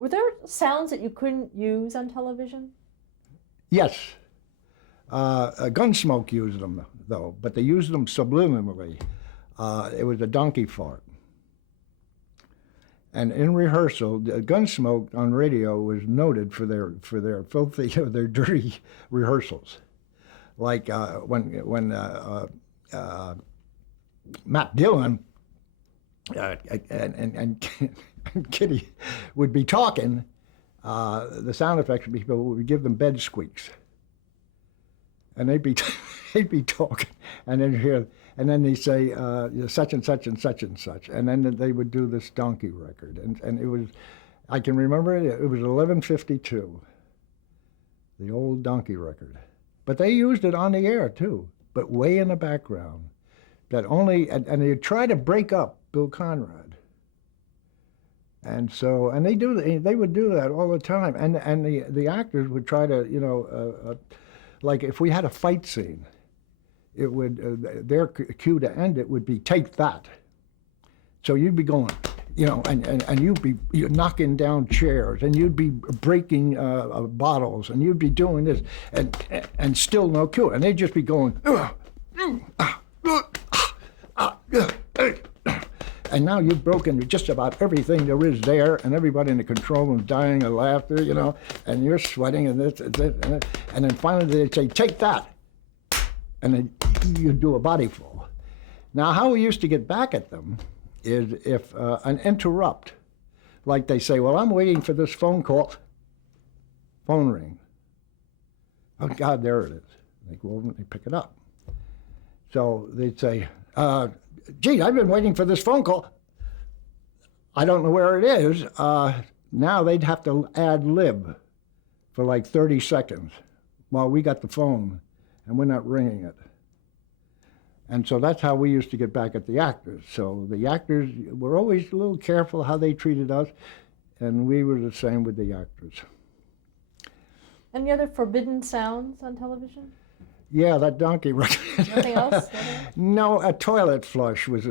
Were there sounds that you couldn't use on television? Yes. Gunsmoke used them, though, but they used them subliminally. It was a donkey fart. And in rehearsal, Gunsmoke on radio was noted for their filthy, their dirty rehearsals. Like when Matt Dillon and Kitty would be talking, the sound effects people would give them bed squeaks, and they'd be they'd be talking, and then they say such and such and such and such, and then they would do this donkey record, and it was, I can remember it. It was 11:52, the old donkey record, but they used it on the air too, but way in the background. That only and they try to break up Bill Conrad. And so, and they would do that all the time, and the actors would try to, like if we had a fight scene, it would their cue to end it would be take that. So you'd be going, and you're knocking down chairs, and you'd be breaking bottles, and you'd be doing this, and still no cue, and they'd just be going, and now you've broken just about everything there is there, and everybody in the control room dying of laughter, and you're sweating, and this, and then finally they say, take that, and then you do a body fall. Now, how we used to get back at them is if an interrupt, like they say, well, I'm waiting for this phone call, phone ring. Oh, God, there it is. They go over and they pick it up. So they'd say, gee, I've been waiting for this phone call. I don't know where it is. Now they'd have to ad lib for like 30 seconds while we got the phone and we're not ringing it. And so that's how we used to get back at the actors. So the actors were always a little careful how they treated us, and we were the same with the actors. Any other forbidden sounds on television? Yeah, that donkey record. Nothing else? No, a toilet flush was,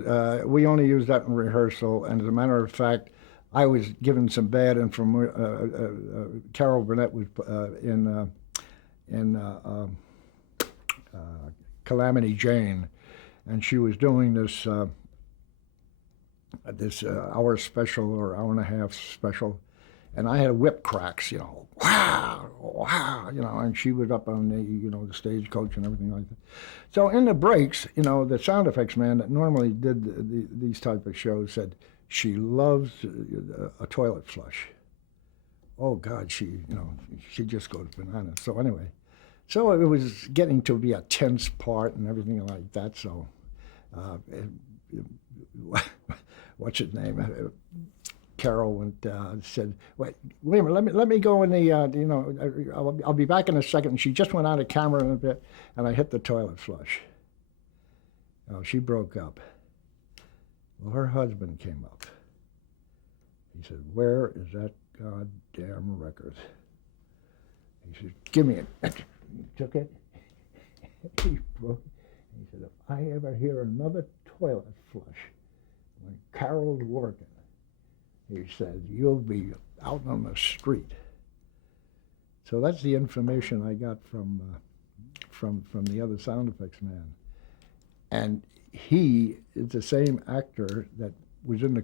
we only used that in rehearsal, and as a matter of fact, I was given some bad information. Carol Burnett was in Calamity Jane, and she was doing this hour special or hour and a half special, and I had whip cracks, wow, and she was up on the stagecoach and everything like that. So in the breaks, the sound effects man that normally did these type of shows said she loves a toilet flush. Oh God, she just goes bananas. So anyway, so it was getting to be a tense part and everything like that. So, what's his name? Carol went said, "Wait a minute. Let me go in the. I'll be back in a second." And she just went out of camera in a bit, and I hit the toilet flush. Oh, she broke up. Well, her husband came up. He said, "Where is that goddamn record?" He said, "Give me it." He took it. He broke it. He said, "If I ever hear another toilet flush when Carol's working," he said, "you'll be out on the street." So that's the information I got from the other sound effects man. And he is the same actor that was in the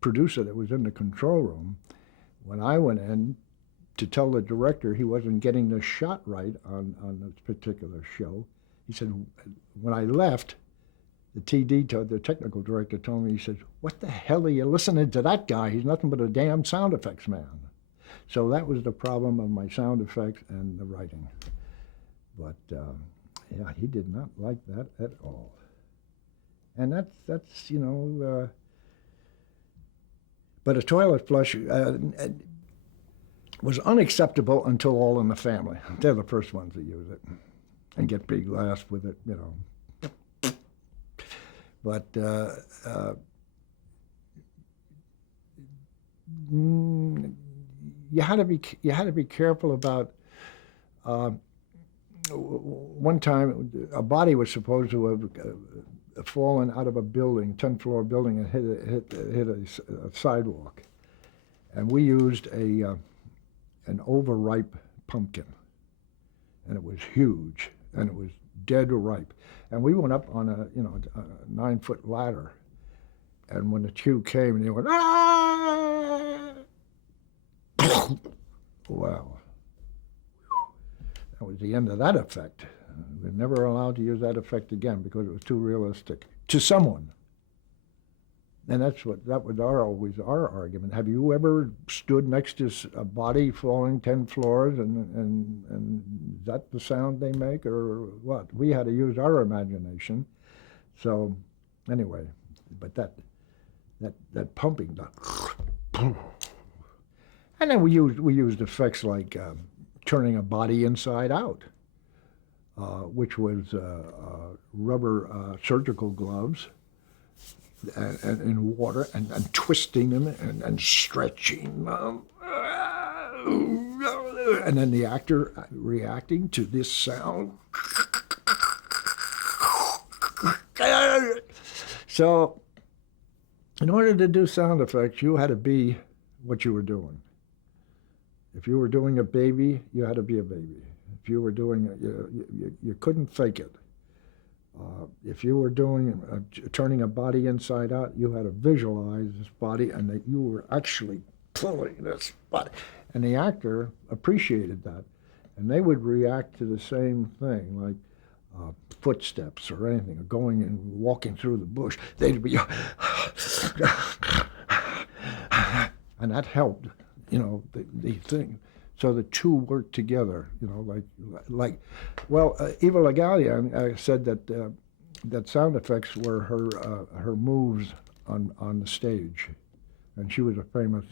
producer that was in the control room when I went in to tell the director he wasn't getting the shot right on this particular show. He said, when I left, the technical director told me, he said, "What the hell are you listening to that guy? He's nothing but a damn sound effects man." So that was the problem of my sound effects and the writing. But yeah, he did not like that at all. And that's but a toilet flush was unacceptable Until All in the Family. They're the first ones that use it and get big laughs with it, But you had to be careful about. One time, a body was supposed to have fallen out of a building, 10-floor building, and hit a sidewalk. and we used an overripe pumpkin, and it was huge, and it was dead ripe, and we went up on a 9-foot ladder, and when the cue came, and they went ah, wow, that was the end of that effect. We were never allowed to use that effect again because it was too realistic to someone. And that was always our argument. Have you ever stood next to a body falling 10 floors and is that the sound they make or what? We had to use our imagination. So anyway, but that pumping, and then we used effects like turning a body inside out, which was rubber surgical gloves. And in water and twisting them and stretching them, and then the actor reacting to this sound. So, in order to do sound effects, you had to be what you were doing. If you were doing a baby, you had to be a baby. If you were doing it, you couldn't fake it. If you were doing turning a body inside out, you had to visualize this body and that you were actually pulling this body. And the actor appreciated that. And they would react to the same thing, like footsteps or anything, or going and walking through the bush. They'd be, and that helped, the thing. So the two worked together, Eva LaGallia said that sound effects were her moves on the stage, and she was a famous,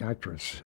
actress.